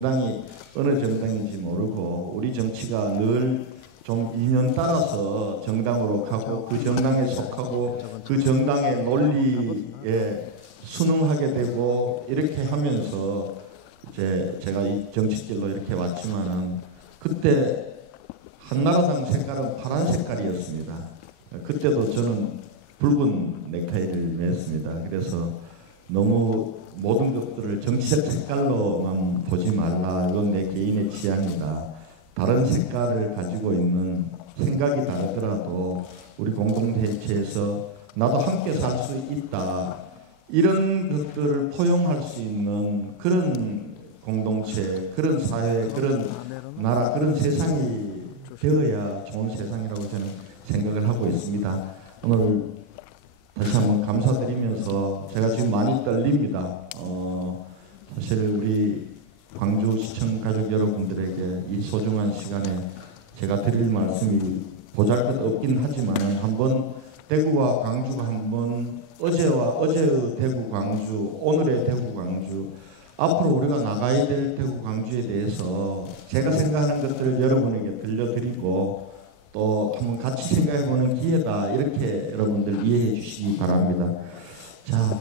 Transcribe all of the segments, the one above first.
정당이 어느 정당인지 모르고 우리 정치가 늘 좀 인연 따라서 정당으로 가고 그 정당에 속하고 그 정당의 논리에 순응하게 되고 이렇게 하면서 이제 제가 이 정치길로 이렇게 왔지만은 그때 한나라당 색깔은 파란 색깔이었습니다. 그때도 저는 붉은 넥타이를 맸습니다. 그래서 너무 모든 것들을 정치적 색깔로만 보지 말라. 이건 내 개인의 취향이다. 다른 색깔을 가지고 있는 생각이 다르더라도 우리 공동체에서 나도 함께 살 수 있다. 이런 것들을 포용할 수 있는 그런 공동체, 그런 사회, 그런 나라, 그런 세상이 되어야 좋은 세상이라고 저는 생각을 하고 있습니다. 오늘 다시 한번 감사드리면서 제가 지금 많이 떨립니다. 사실 우리 광주 시청 가족 여러분들에게 이 소중한 시간에 제가 드릴 말씀이 보잘것없긴 하지만 한번 대구와 광주가 한번 어제와 어제의 대구 광주, 오늘의 대구 광주, 앞으로 우리가 나가야 될 대구 광주에 대해서 제가 생각하는 것들을 여러분에게 들려드리고 또 한번 같이 생각해보는 기회다. 이렇게 여러분들 이해해 주시기 바랍니다. 자,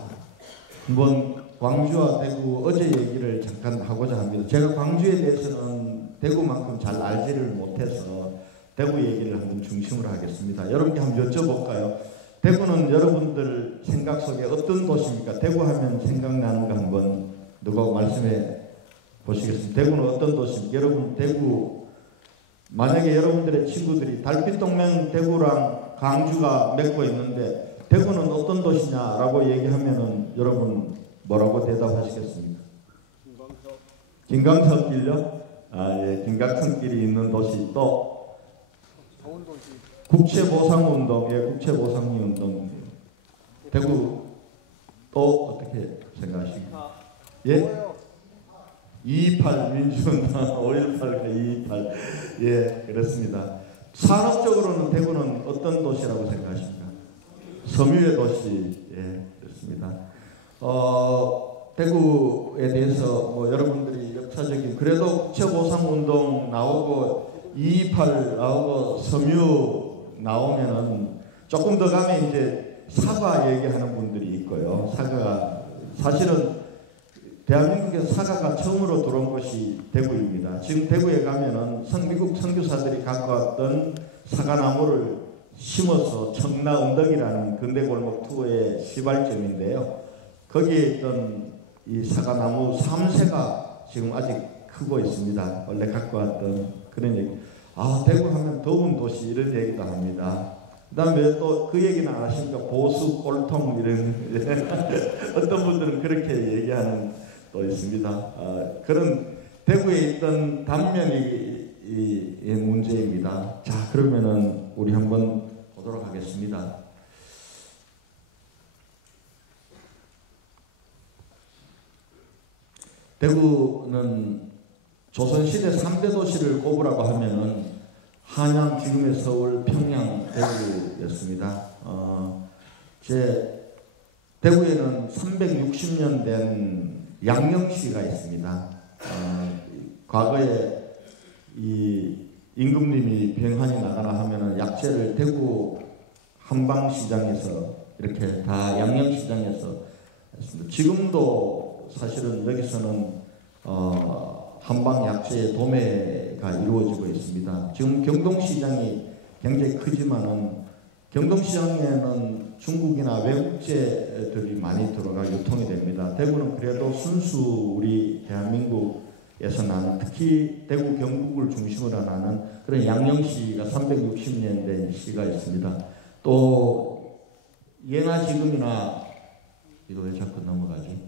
한번 광주와 대구 어제 얘기를 잠깐 하고자 합니다. 제가 광주에 대해서는 대구만큼 잘 알지를 못해서 대구 얘기를 한번 중심으로 하겠습니다. 여러분께 한번 여쭤볼까요? 대구는 여러분들 생각 속에 어떤 도시입니까? 대구 하면 생각나는 거 한번 누가 말씀해 보시겠습니다. 대구는 어떤 도시입니까? 여러분 대구 만약에 여러분들의 친구들이 달빛동맹 대구랑 광주가 맺고 있는데 대구는 어떤 도시냐라고 얘기하면은 여러분 뭐라고 대답하시겠습니까? 김광석길요? 아, 예, 김광석길이 있는 도시. 또 국채보상운동, 예, 국채보상운동. 대구 또 어떻게 생각하십니까? 예? 228 민주운동, 5.18과 228. 예, 그렇습니다. 산업적으로는 대구는 어떤 도시라고 생각하십니까? 섬유의 도시. 예, 그렇습니다. 대구에 대해서 뭐 여러분들이 역사적인 그래도 국채보상운동 나오고 228 나오고 섬유 나오면은 조금 더 가면 이제 사과 얘기하는 분들이 있고요. 사과 사실은 대한민국에서 사과가 처음으로 들어온 곳이 대구입니다. 지금 대구에 가면은 미국 선교사들이 갖고 왔던 사과나무를 심어서 청라 언덕이라는 근대골목 투어의 시발점인데요. 거기에 있던 이 사과나무 3세가 지금 아직 크고 있습니다. 원래 갖고 왔던 그런 얘기. 아, 대구 하면 더운 도시 이런 얘기도 합니다. 그 다음에 또 그 얘기는 안 하십니까? 보수, 꼴통 이런 어떤 분들은 그렇게 얘기하는 또 있습니다. 그런 대구에 있던 단면이 이 문제입니다. 자, 그러면은 우리 한번 보도록 하겠습니다. 대구는 조선시대 3대 도시를 꼽으라고 하면은 한양, 지금의 서울, 평양, 대구였습니다. 대구에는 360년 된 양령시가 있습니다. 과거에 이 임금님이 병환이 나가나 하면은 약재를 대구 한방시장에서 이렇게 다 양령시장에서 했습니다. 지금도 사실은 여기서는 한방 약재의 도매가 이루어지고 있습니다. 지금 경동시장이 굉장히 크지만은 경동시장에는 중국이나 외국재들이 많이 들어가 유통이 됩니다. 대구는 그래도 순수 우리 대한민국에서 나는 특히 대구 경북을 중심으로 나는 그런 양령시가 360년 된 시가 있습니다. 또 예나 지금이나 이거 왜 자꾸 넘어가지?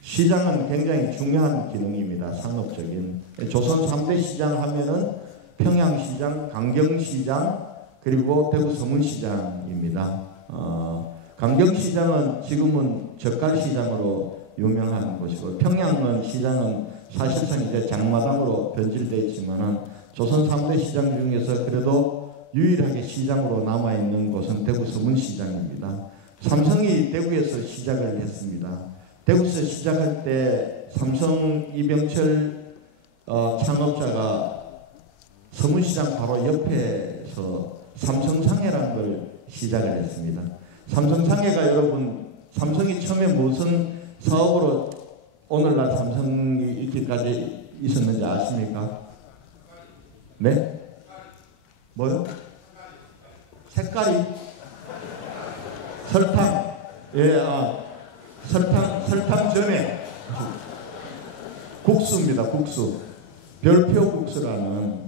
시장은 굉장히 중요한 기능입니다. 상업적인. 조선 3대 시장 하면은 평양시장, 강경시장, 그리고 대구 서문시장입니다. 강경시장은 지금은 젓갈시장으로 유명한 곳이고 평양은 시장은 사실상 이제 장마당으로 변질되어 있지만은 조선 3대 시장 중에서 그래도 유일하게 시장으로 남아있는 곳은 대구 서문시장입니다. 삼성이 대구에서 시작을 했습니다. 대구에서 시작할 때 삼성 이병철 창업자가 서문시장 바로 옆에서 삼성상해라는 걸 시작을 했습니다. 삼성상해가 여러분, 삼성이 처음에 무슨 사업으로 오늘날 삼성이 이렇게까지 있었는지 아십니까? 네? 뭐요? 색깔이? 설탕. 예, 설탕 전에 국수입니다. 국수. 별표 국수라는,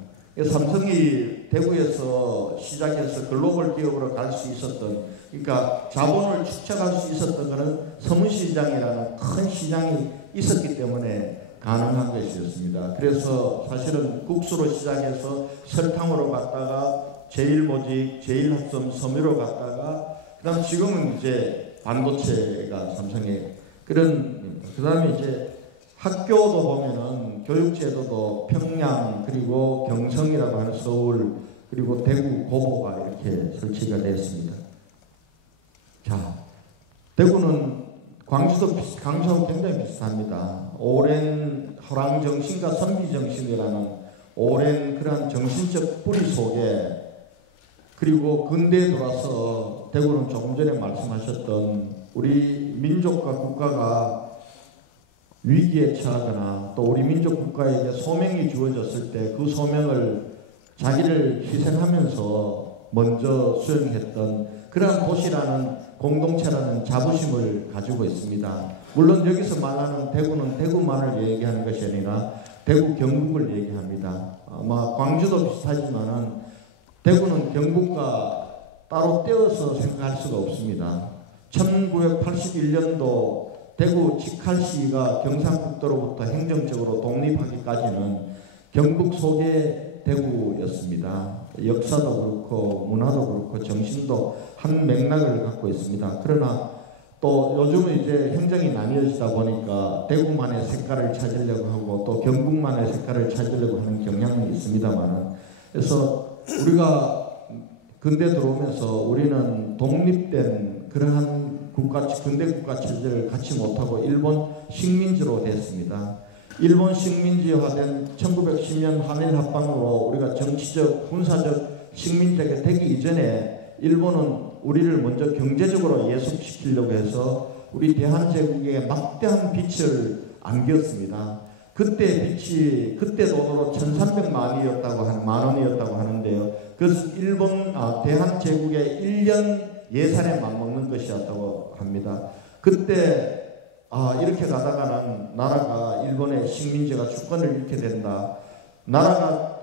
삼성이 대구에서 시작해서 글로벌 기업으로 갈 수 있었던, 그러니까 자본을 축적할 수 있었던 것은 서문시장이라는 큰 시장이 있었기 때문에 가능한 것이었습니다. 그래서 사실은 국수로 시작해서 설탕으로 갔다가 제일모직, 제일합성, 섬유로 갔다가 그다음 지금은 이제 반도체가 삼성의 그런, 그다음에 이제 학교도 보면은 교육제도도 평양 그리고 경성이라고 하는 서울 그리고 대구 고보가 이렇게 설치가 됐습니다. 자, 대구는 광주도 강주하고 굉장히 비슷합니다. 오랜 화랑정신과 선비정신이라는 오랜 그러한 정신적 뿌리 속에, 그리고 근대에 돌아서 대구는 조금 전에 말씀하셨던 우리 민족과 국가가 위기에 처하거나 또 우리 민족 국가에게 소명이 주어졌을 때 그 소명을 자기를 희생하면서 먼저 수행했던 그러한 도시라는 공동체라는 자부심을 가지고 있습니다. 물론 여기서 말하는 대구는 대구만을 얘기하는 것이 아니라 대구 경북을 얘기합니다. 아마 광주도 비슷하지만은 대구는 경북과 따로 떼어서 생각할 수가 없습니다. 1981년도 대구 직할시가 경상북도로부터 행정적으로 독립하기까지는 경북 속의 대구였습니다. 역사도 그렇고 문화도 그렇고 정신도 한 맥락을 갖고 있습니다. 그러나 또 요즘은 이제 행정이 나뉘어지다 보니까 대구만의 색깔을 찾으려고 하고 또 경북만의 색깔을 찾으려고 하는 경향이 있습니다만, 그래서 우리가 근대 들어오면서 우리는 독립된 그러한 근대 국가 체제를 갖지 못하고 일본 식민지로 됐습니다. 일본 식민지화된 1910년 한일 합방으로 우리가 정치적, 군사적 식민지가 되기 이전에 일본은 우리를 먼저 경제적으로 예속시키려고 해서 우리 대한제국에 막대한 빚을 안겼습니다. 그때 빚이 그때 돈으로 1,300만 원이었다고 하는데요. 그래서 대한제국의 1년 예산에 맞먹는 것이었다고 합니다. 그때 이렇게 가다가는 나라가 일본의 식민지가 주권을 잃게 된다. 나라가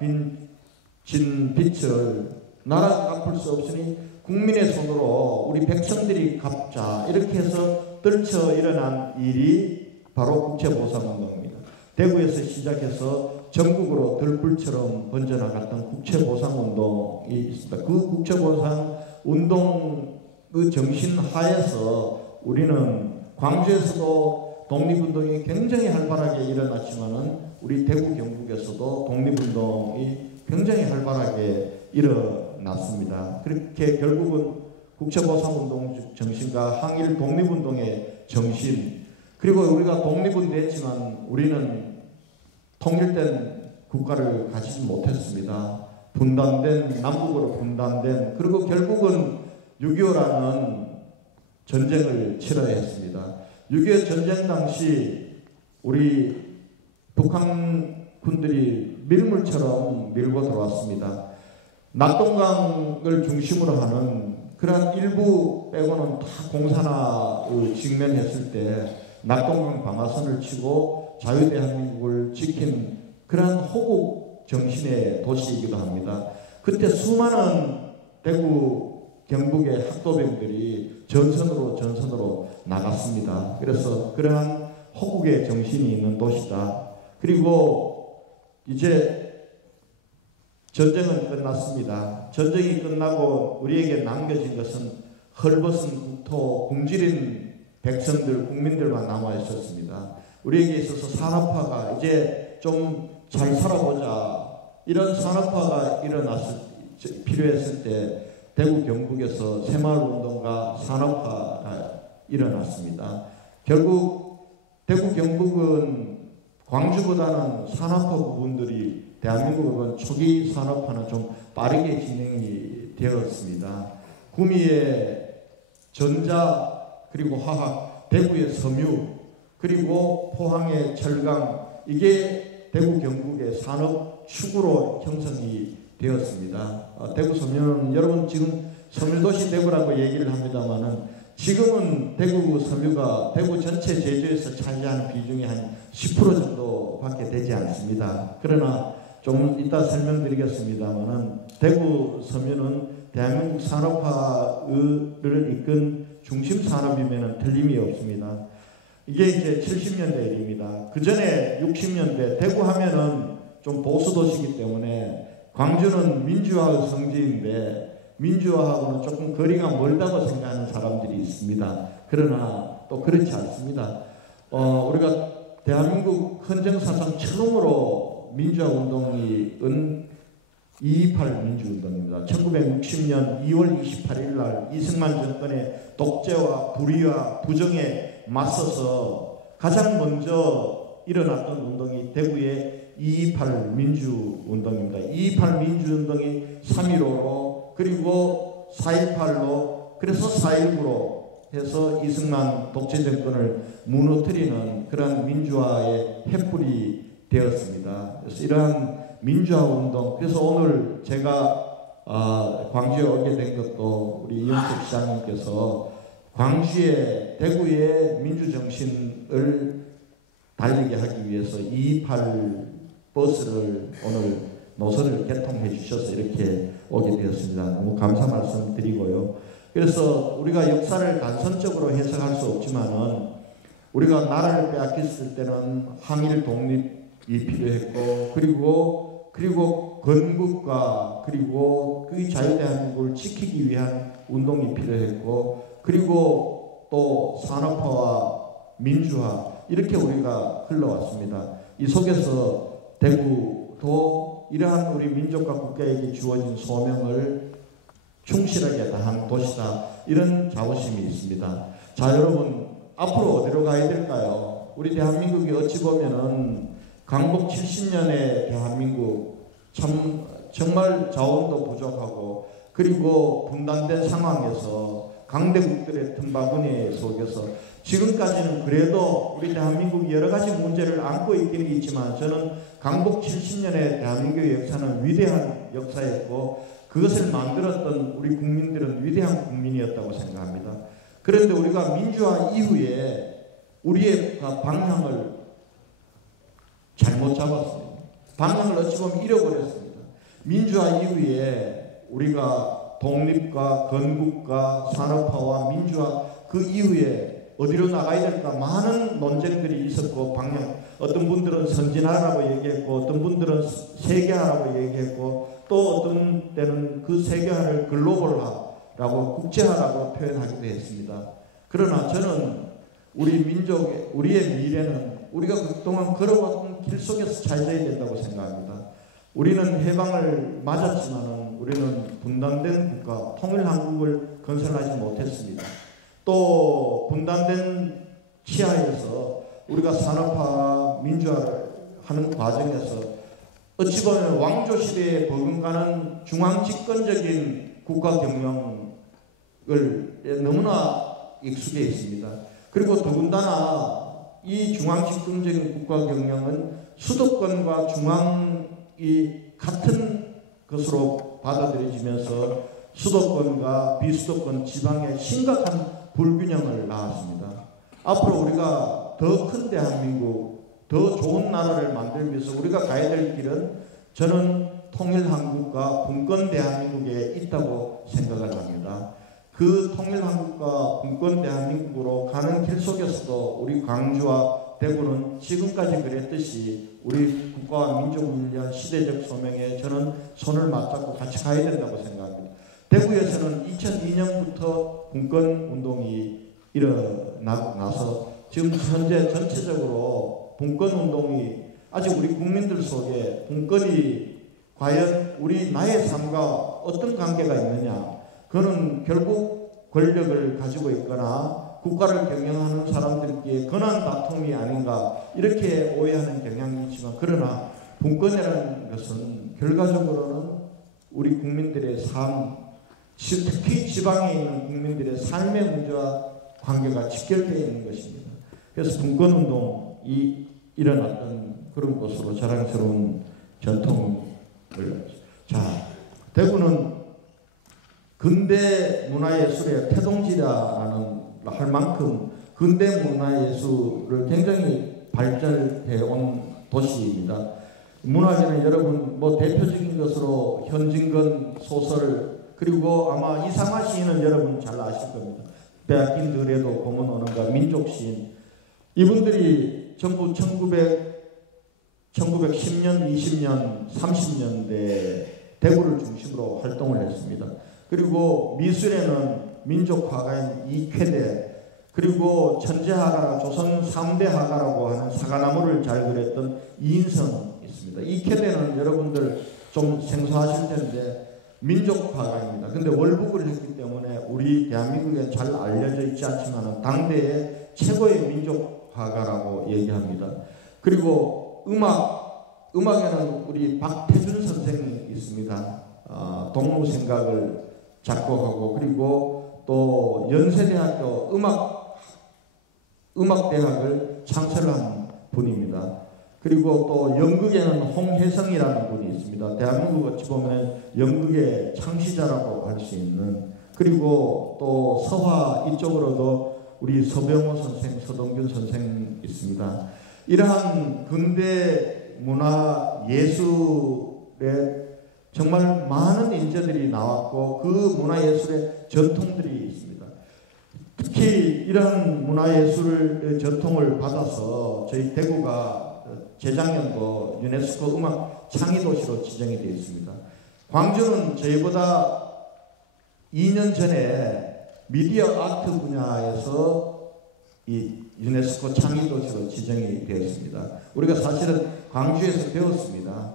진 빚을 나라가 갚을 수 없으니 국민의 손으로 우리 백성들이 갚자. 이렇게 해서 떨쳐 일어난 일이 바로 국채보상운동입니다. 대구에서 시작해서 전국으로 들불처럼 번져나갔던 국채보상운동이 있습니다. 그 국채보상운동 그 정신 하에서 우리는 광주에서도 독립운동이 굉장히 활발하게 일어났지만은 우리 대구 경북에서도 독립운동이 굉장히 활발하게 일어났습니다. 그렇게 결국은 국채보상운동 정신과 항일 독립운동의 정신, 그리고 우리가 독립은 됐지만 우리는 통일된 국가를 가지지 못했습니다. 남북으로 분단된, 그리고 결국은 6.25라는 전쟁을 치러야 했습니다. 6.25 전쟁 당시 우리 북한 군들이 밀물처럼 밀고 들어왔습니다. 낙동강을 중심으로 하는 그런 일부 빼고는 다 공산화를 직면했을 때 낙동강 방아선을 치고 자유대한민국을 지킨 그런 호국 정신의 도시이기도 합니다. 그때 수많은 대구 경북의 학도병들이 전선으로 나갔습니다. 그래서 그러한 호국의 정신이 있는 도시다. 그리고 이제 전쟁은 끝났습니다. 전쟁이 끝나고 우리에게 남겨진 것은 헐벗은 국토, 굶주린 백성들, 국민들만 남아 있었습니다. 우리에게 있어서 산업화가 이제 좀 잘 살아보자, 이런 산업화가 필요했을 때 대구 경북에서 새마을운동과 산업화가 일어났습니다. 결국 대구 경북은 광주보다는 산업화 부분들이 대한민국은 초기 산업화는 좀 빠르게 진행이 되었습니다. 구미의 전자 그리고 화학, 대구의 섬유 그리고 포항의 철강, 이게 대구 경북의 산업 축으로 형성이 되었습니다. 대구 섬유는 여러분 지금 섬유도시 대구라고 얘기를 합니다만은 지금은 대구 섬유가 대구 전체 제조에서 차지하는 비중이 한 10% 정도밖에 되지 않습니다. 그러나 좀 이따 설명드리겠습니다만은 대구 섬유는 대한민국 산업화를 이끈 중심 산업이면 틀림이 없습니다. 이게 이제 70년대 일입니다. 그 전에 60년대 대구 하면은 좀 보수 도시이기 때문에 광주는 민주화의 성지인데 민주화하고는 조금 거리가 멀다고 생각하는 사람들이 있습니다. 그러나 또 그렇지 않습니다. 우리가 대한민국 헌정사상 처음으로 민주화 운동이 2.28 민주운동입니다. 1960년 2월 28일 날 이승만 정권의 독재와 불의와 부정에 맞서서 가장 먼저 일어났던 운동이 대구의 2.28 민주운동입니다. 2.28 민주운동이 3.15로 그리고 4.18로 그래서 4.19로 해서 이승만 독재 정권을 무너뜨리는 그런 민주화의 횃불이 되었습니다. 그래서 이러한 민주화 운동, 그래서 오늘 제가 광주에 오게 된 것도 우리 이영석 시장님께서 광주의 대구의 민주정신을 달리게 하기 위해서 2.28 버스를 오늘 노선을 개통해 주셔서 이렇게 오게 되었습니다. 너무 감사 말씀 드리고요. 그래서 우리가 역사를 단선적으로 해석할 수 없지만은 우리가 나라를 빼앗겼을 때는 항일 독립이 필요했고 그리고 건국과 그리고 그 자유대한민국을 지키기 위한 운동이 필요했고 그리고 또 산업화와 민주화 이렇게 우리가 흘러왔습니다. 이 속에서 대구도 이러한 우리 민족과 국가에게 주어진 소명을 충실하게 다한 도시다. 이런 자부심이 있습니다. 자, 여러분 앞으로 어디로 가야 될까요? 우리 대한민국이 어찌 보면은 강복 70년의 대한민국 정말 자원도 부족하고 그리고 분단된 상황에서 강대국들의 틈바구니 속에서 지금까지는 그래도 우리 대한민국이 여러 가지 문제를 안고 있기는 있지만 저는 강복 70년의 대한민국의 역사는 위대한 역사였고 그것을 만들었던 우리 국민들은 위대한 국민이었다고 생각합니다. 그런데 우리가 민주화 이후에 우리의 방향을 잘못 잡았습니다. 방향을 어찌 보면 잃어버렸습니다. 민주화 이후에 우리가 독립과 건국과 산업화와 민주화 그 이후에 어디로 나가야 될까 많은 논쟁들이 있었고 방향 어떤 분들은 선진화라고 얘기했고 어떤 분들은 세계화라고 얘기했고 또 어떤 때는 그 세계화를 글로벌화라고 국제화라고 표현하기도 했습니다. 그러나 저는 우리 민족의 우리의 미래는 우리가 그동안 걸어왔던 길 속에서 찾아야 된다고 생각합니다. 우리는 해방을 맞았지만 우리는 분단된 국가, 통일한국을 건설하지 못했습니다. 또 분단된 치하에서 우리가 산업화, 민주화를 하는 과정에서 어찌 보면 왕조시대에 버금가는 중앙집권적인 국가 경영을 너무나 익숙해 있습니다. 그리고 더군다나 이 중앙집권적인 국가 경영은 수도권과 중앙이 같은 것으로 받아들여지면서 수도권과 비수도권 지방의 심각한 불균형을 낳았습니다. 앞으로 우리가 더 큰 대한민국, 더 좋은 나라를 만들기 위해서 우리가 가야 될 길은 저는 통일한국과 분권 대한민국에 있다고 생각을 합니다. 그 통일한국과 분권 대한민국으로 가는 길 속에서도 우리 광주와 대구는 지금까지 그랬듯이 우리 국가와 민족을 위한 시대적 소명에 저는 손을 맞잡고 같이 가야 된다고 생각합니다. 대구에서는 2002년부터 분권운동이 일어나서 지금 현재 전체적으로 분권운동이 아직 우리 국민들 속에 분권이 과연 우리 나의 삶과 어떤 관계가 있느냐, 그는 결국 권력을 가지고 있거나 국가를 경영하는 사람들끼리 권한 다툼이 아닌가 이렇게 오해하는 경향이 있지만, 그러나 분권이라는 것은 결과적으로는 우리 국민들의 삶, 특히 지방에 있는 국민들의 삶의 문제와 관계가 직결되어 있는 것입니다. 그래서 분권운동이 일어났던 그런 곳으로 자랑스러운 전통을. 자, 대구는 근대 문화예술의 태동지라는 할 만큼 근대 문화예술을 굉장히 발전해 온 도시입니다. 문화재는 여러분 뭐 대표적인 것으로 현진건 소설, 그리고 아마 이상화 시인은 여러분 잘 아실 겁니다. 빼앗긴 들에도 봄은 오는가, 민족 시인. 이분들이 전부 1910년, 20년, 30년대 대구를 중심으로 활동을 했습니다. 그리고 미술에는 민족 화가인 이쾌대, 그리고 천재화가 조선 3대 화가라고 하는 사과나무를 잘 그렸던 이인성 있습니다. 이쾌대는 여러분들 좀 생소하실 텐데 민족 화가입니다. 근데 월북을 했기 때문에 우리 대한민국에 잘 알려져 있지 않지만 당대의 최고의 민족 화가라고 얘기합니다. 그리고 음악에는 우리 박태준 선생이 있습니다. 동무생각을 작곡하고, 그리고 또 연세대학교 음악대학을 창설한 분입니다. 그리고 또 연극에는 홍혜성이라는 분이 있습니다. 대한민국 어찌 보면 연극의 창시자라고 할 수 있는. 그리고 또 서화 이쪽으로도 우리 서병호 선생, 서동균 선생 있습니다. 이러한 근대 문화 예술에 정말 많은 인재들이 나왔고, 그 문화예술의 전통들이 있습니다. 특히 이러한 문화예술 전통을 받아서 저희 대구가 재작년도 유네스코 음악 창의도시로 지정이 되어 있습니다. 광주는 저희보다 2년 전에 미디어 아트 분야에서 이 유네스코 창의도시로 지정이 되었습니다. 우리가 사실은 광주에서 배웠습니다.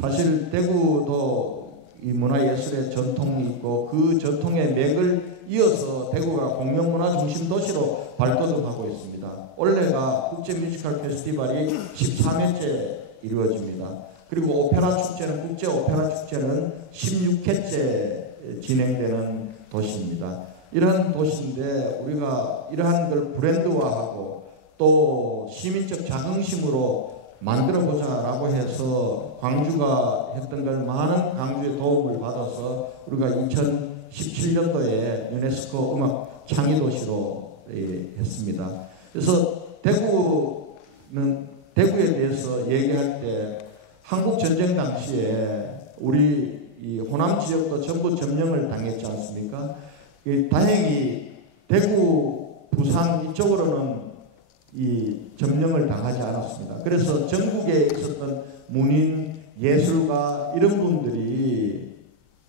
사실 대구도 이 문화예술의 전통이 있고, 그 전통의 맥을 이어서 대구가 공영문화 중심 도시로 발돋움 하고 있습니다. 올해가 국제 뮤지컬 페스티벌이 13회째 이루어집니다. 그리고 오페라 축제는, 국제 오페라 축제는 16회째 진행되는 도시입니다. 이런 도시인데 우리가 이러한 걸 브랜드화하고 또 시민적 자긍심으로 만들어보자라고 해서 광주가 했던 걸 많은 광주의 도움을 받아서 우리가 2017년도에 유네스코 음악 창의도시로 했습니다. 그래서 대구에 대해서 얘기할 때 한국전쟁 당시에 우리 이 호남 지역도 전부 점령을 당했지 않습니까? 다행히 대구, 부산 이쪽으로는 이 점령을 당하지 않았습니다. 그래서 전국에 있었던 문인, 예술가 이런 분들이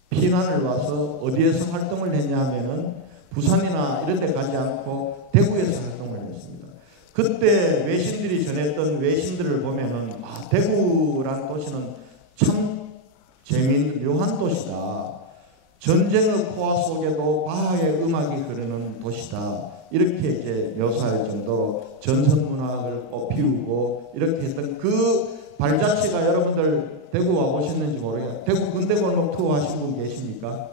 피난을 와서 어디에서 활동을 했냐 하면은 부산이나 이런 데 가지 않고 대구에서 활동을 했습니다. 그때 외신들이 전했던 외신들을 보면은 대구란 도시는 참 재미있는 묘한 도시다. 전쟁의 코아 속에도 바하의 음악이 흐르는 도시다. 이렇게 이제 묘사할 정도로 전선문학을 피우고 이렇게 했던 그 발자취가, 여러분들 대구 와보셨는지 모르겠어요. 대구 근대골목 투어 하신 분 계십니까?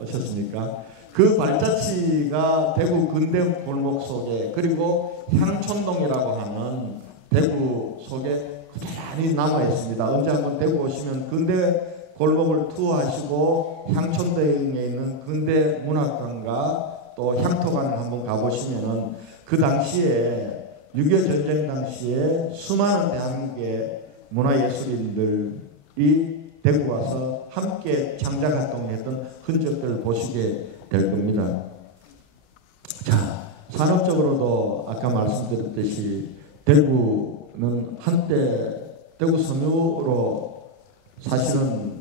오셨습니까? 그 발자취가 대구 근대골목 속에, 그리고 향촌동이라고 하는 대구 속에 그대로 남아 있습니다. 언제 한번 대구 오시면 근대 골목을 투어하시고 향촌동에 있는 근대 문학관과 또 향토관을 한번 가보시면은 그 당시에 6.25 전쟁 당시에 수많은 대한민국의 문화예술인들이 대구 와서 함께 창작 활동을 했던 흔적들을 보시게 될 겁니다. 자, 산업적으로도 아까 말씀드렸듯이 대구는 한때 대구 섬유로 사실은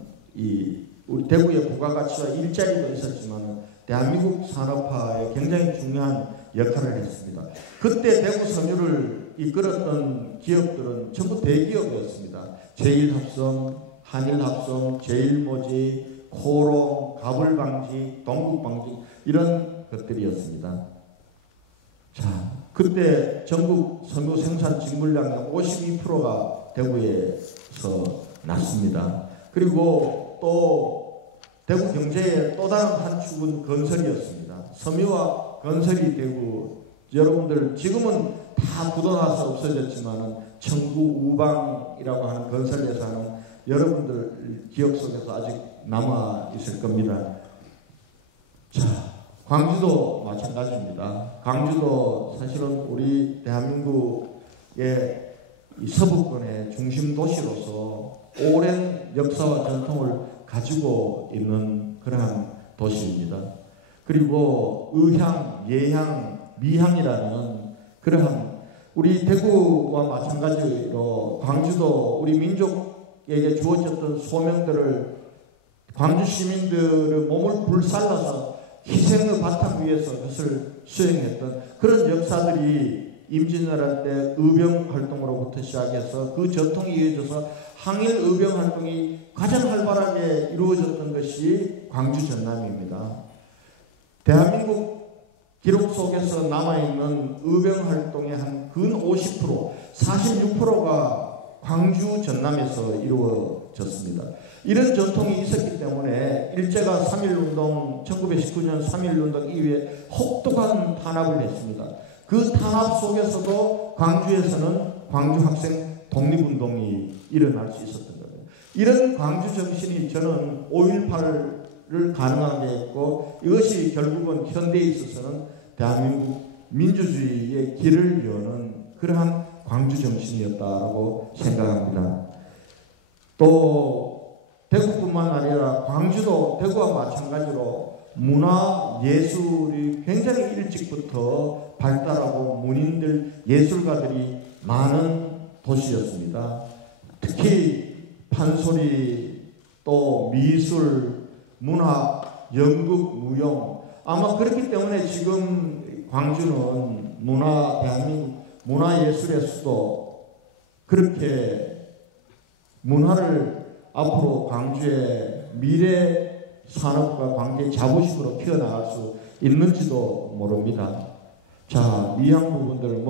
우리 대구의 부가가치와 일자리도 있었지만 대한민국 산업화에 굉장히 중요한 역할을 했습니다. 그때 대구 섬유를 이끌었던 기업들은 전부 대기업이었습니다. 제일합성, 한일합성, 제일모지, 코롱, 가불방지, 동국방지 이런 것들이었습니다. 자, 그때 전국 섬유 생산 직물량의 52%가 대구에서 났습니다. 그리고 또 대구 경제의 또 다른 한 축은 건설이었습니다. 섬유와 건설이 되고, 여러분들 지금은 다 굳어나서 없어졌지만 청구 우방이라고 하는 건설회사는 여러분들 기억 속에서 아직 남아 있을 겁니다. 자, 광주도 마찬가지입니다. 광주도 사실은 우리 대한민국의 이 서부권의 중심 도시로서 오랜 역사와 전통을 가지고 있는 그러한 도시입니다. 그리고 의향, 예향, 미향이라는 그러한 우리 대구와 마찬가지로 광주도 우리 민족에게 주어졌던 소명들을 광주 시민들의 몸을 불살라서 희생의 바탕 위에서 그것을 수행했던 그런 역사들이 임진왜란 때 의병 활동으로부터 시작해서 그 전통이 이어져서 항일 의병 활동이 가장 활발하게 이루어졌던 것이 광주 전남입니다. 대한민국 기록 속에서 남아있는 의병 활동의 한 근 50%, 46%가 광주 전남에서 이루어졌습니다. 이런 전통이 있었기 때문에 일제가 3.1운동, 1919년 3.1운동 이후에 혹독한 탄압을 했습니다. 그 탄압 속에서도 광주에서는 광주 학생 독립운동이 일어날 수 있었던 거예요. 이런 광주 정신이 저는 5.18을 가능하게 했고, 이것이 결국은 현대에 있어서는 대한민국 민주주의의 길을 여는 그러한 광주 정신이었다고 생각합니다. 또 대구뿐만 아니라 광주도 대구와 마찬가지로 문화 예술이 굉장히 일찍부터 발달하고 문인들 예술가들이 많은 도시였습니다. 특히 판소리, 또 미술, 문학, 연극, 무용, 아마 그렇기 때문에 지금 광주는 대한민국 문화예술의 수도, 그렇게 문화를 앞으로 광주의 미래 산업과 광주의 자부심으로 키워나갈 수 있는지도 모릅니다. 자, 이양 부분들,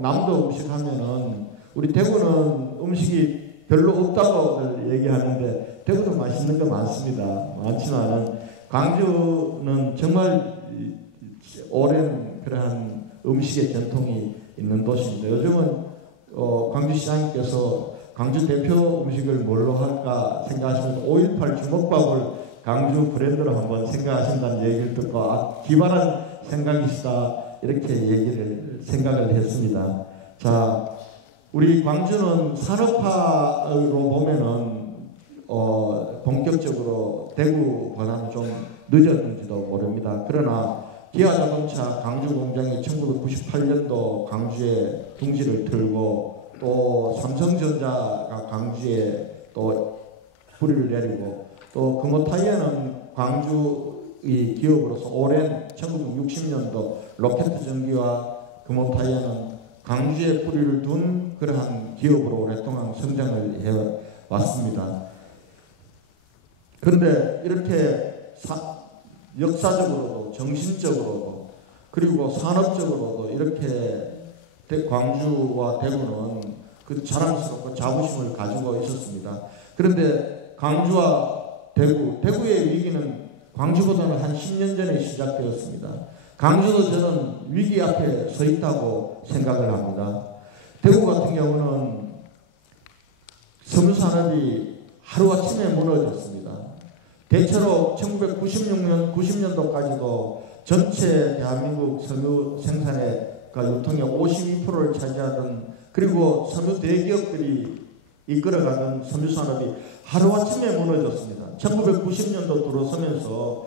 남도 음식 하면은 우리 대구는 음식이 별로 없다고 얘기하는데 대구도 맛있는 거 많습니다. 많지만은 광주는 정말 오랜 그러한 음식의 전통이 있는 도시입니다. 요즘은 광주시장님께서 광주 대표 음식을 뭘로 할까 생각하시면서 5.18 주먹밥을 광주 브랜드로 한번 생각하신다는 얘기를 듣고 기발한 생각이시다 이렇게 생각을 했습니다. 자, 우리 광주는 산업화로 보면은 본격적으로 대구보다는 좀 늦었는지도 모릅니다. 그러나 기아자동차 광주 공장이 1998년도 광주에 둥지를 틀고, 또 삼성전자가 광주에 또 뿌리를 내리고, 또 금호타이어는 광주의 기업으로서 오랜 1960년도 로켓 전기와 금호타이어는 광주에 뿌리를 둔 그러한 기업으로 오랫동안 성장을 해왔습니다. 그런데 이렇게 역사적으로도 정신적으로도 그리고 산업적으로도 이렇게 광주와 대구는 그 자랑스럽고 자부심을 가지고 있었습니다. 그런데 광주와 대구의 위기는 광주보다는 한 10년 전에 시작되었습니다. 광주도 저는 위기 앞에 서 있다고 생각을 합니다. 대구 같은 경우는 섬유산업이 하루아침에 무너졌습니다. 대체로 1996년, 90년도까지도 전체 대한민국 섬유 생산의 유통의 52%를 차지하던, 그리고 섬유 대기업들이 이끌어가던 섬유산업이 하루아침에 무너졌습니다. 1990년도 들어서면서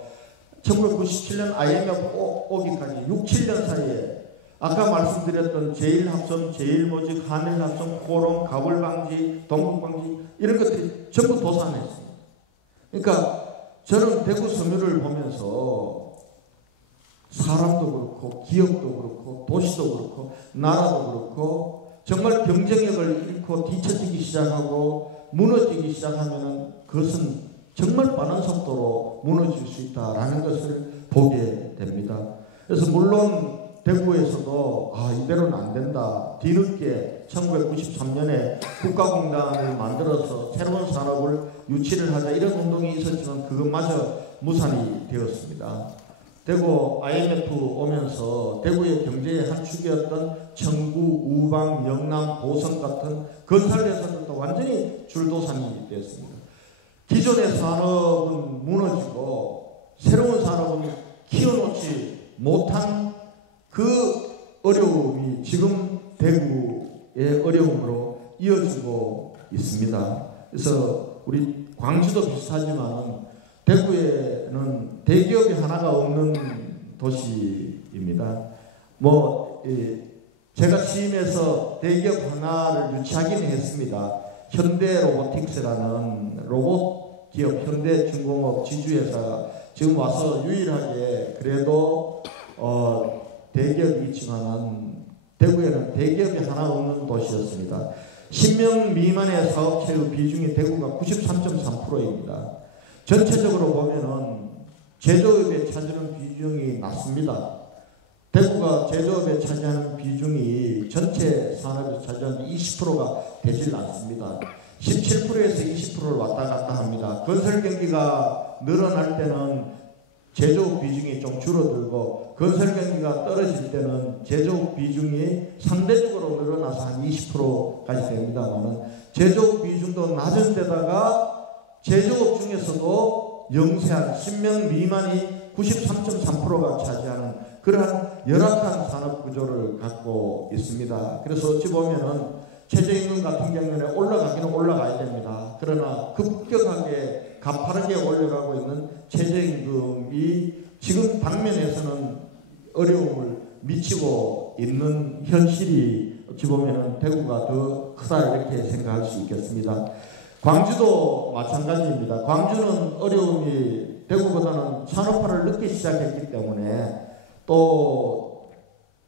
1997년 IMF 오기까지 6, 7년 사이에 아까 말씀드렸던 제일합성, 제일모직, 한일합성, 코롬, 가불방지, 동국방지 이런 것들이 전부 도산했습니다. 그러니까 저는 대구 섬유를 보면서 사람도 그렇고 기업도 그렇고 도시도 그렇고 나라도 그렇고 정말 경쟁력을 잃고 뒤처지기 시작하고 무너지기 시작하면 그것은 정말 빠른 속도로 무너질 수 있다라는 것을 보게 됩니다. 그래서 물론 대구에서도 이대로는 안 된다. 뒤늦게 1993년에 국가공단을 만들어서 새로운 산업을 유치를 하자 이런 운동이 있었지만 그것마저 무산이 되었습니다. 대구 IMF 오면서 대구의 경제의 한 축이었던 청구, 우방, 영남, 보성 같은 건설회사들도 완전히 줄도산이 되었습니다. 기존의 산업은 무너지고 새로운 산업은 키워놓지 못한 그 어려움이 지금 대구의 어려움으로 이어지고 있습니다. 그래서 우리 광주도 비슷하지만 대구에는 대기업이 하나가 없는 도시입니다. 제가 취임해서 대기업 하나를 유치하기는 했습니다. 현대로보틱스라는 로봇 기업, 현대중공업 지주회사가 지금 와서 유일하게 그래도 대기업이 있지만 대구에는 대기업이 하나 없는 도시였습니다. 10명 미만의 사업체의 비중이 대구가 93.3%입니다. 전체적으로 보면은 제조업에 차지하는 비중이 낮습니다. 대구가 제조업에 차지하는 비중이 전체 산업에 차지하는 20%가 되질 않습니다. 17%에서 20%를 왔다 갔다 합니다. 건설 경기가 늘어날 때는 제조업 비중이 좀 줄어들고 건설 경기가 떨어질 때는 제조업 비중이 상대적으로 늘어나서 한 20%까지 됩니다만 제조업 비중도 낮은 데다가 제조업 중에서도 영세한 10명 미만이 93.3%가 차지하는 그러한 열악한 산업 구조를 갖고 있습니다. 그래서 어찌 보면은 최저임금 같은 경우는 올라가기는 올라가야 됩니다. 그러나 급격하게 가파르게 올라가고 있는 최저임금이 지금 당면에서는 어려움을 미치고 있는 현실이 어찌 보면은 대구가 더 크다 이렇게 생각할 수 있겠습니다. 광주도 마찬가지입니다. 광주는 어려움이 대구보다는 산업화를 늦게 시작했기 때문에 또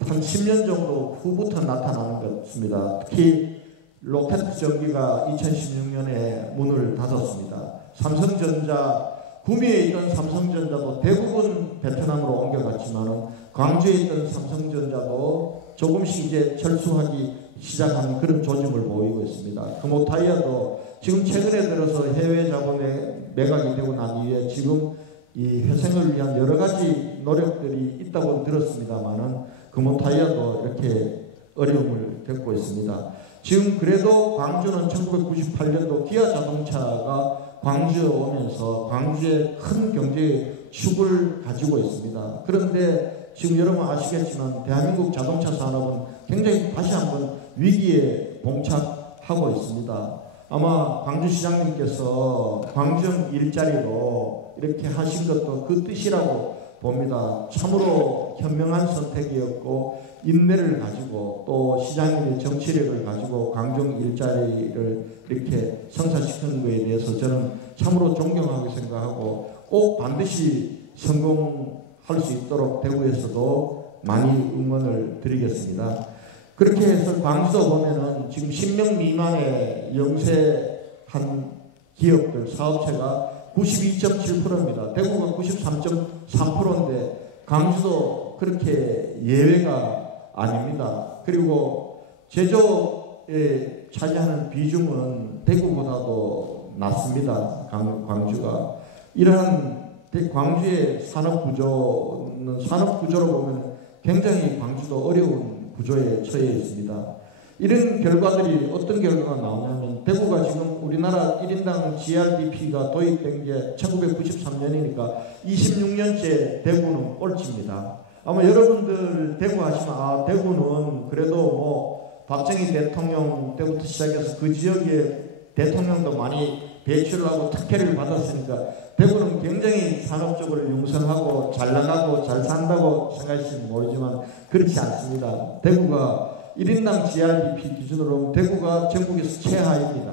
한 10년 정도 후부터 나타나는 것 같습니다. 특히 로켓 전기가 2016년에 문을 닫았습니다. 삼성전자, 구미에 있던 삼성전자도 대부분 베트남으로 옮겨갔지만 광주에 있던 삼성전자도 조금씩 이제 철수하기 시작한 그런 조짐을 보이고 있습니다. 금호타이어도 지금 최근에 들어서 해외 자본에 매각이 되고 난 이후에 지금 이 회생을 위한 여러 가지 노력들이 있다고 들었습니다만은 금호타이어도 이렇게 어려움을 겪고 있습니다. 지금 그래도 광주는 1998년도 기아 자동차가 광주에 오면서 광주의 큰 경제 축을 가지고 있습니다. 그런데 지금 여러분 아시겠지만 대한민국 자동차 산업은 굉장히 다시 한번 위기에 봉착하고 있습니다. 아마 광주시장님께서 광주형 일자리로 이렇게 하신 것도 그 뜻이라고 봅니다. 참으로 현명한 선택이었고 인내를 가지고 또 시장님의 정치력을 가지고 광주형 일자리를 이렇게 성사시키는 것에 대해서 저는 참으로 존경하고 생각하고 꼭 반드시 성공할 수 있도록 대구에서도 많이 응원을 드리겠습니다. 그렇게 해서 광주도 보면은 지금 10명 미만의 영세한 기업들, 사업체가 92.7%입니다. 대구가 93.3%인데 광주도 그렇게 예외가 아닙니다. 그리고 제조업에 차지하는 비중은 대구보다도 낮습니다. 광주가. 이러한 광주의 산업구조로 보면 굉장히 광주도 어려운 구조에 처해 있습니다. 이런 결과들이 어떤 결과가 나오냐면 대구가 지금 우리나라 1인당 GRDP가 도입된 게 1993년이니까 26년째 대구는 꼴찌입니다. 아마 여러분들 대구 하시면 대구는 그래도 뭐 박정희 대통령 때부터 시작해서 그 지역에 대통령도 많이 배출을 하고 특혜를 받았으니까 대구는 굉장히 산업적으로 융성하고 잘 나가고 잘 산다고 생각하실지 모르지만 그렇지 않습니다. 대구가 1인당 GRDP 기준으로 보면 대구가 전국에서 최하입니다.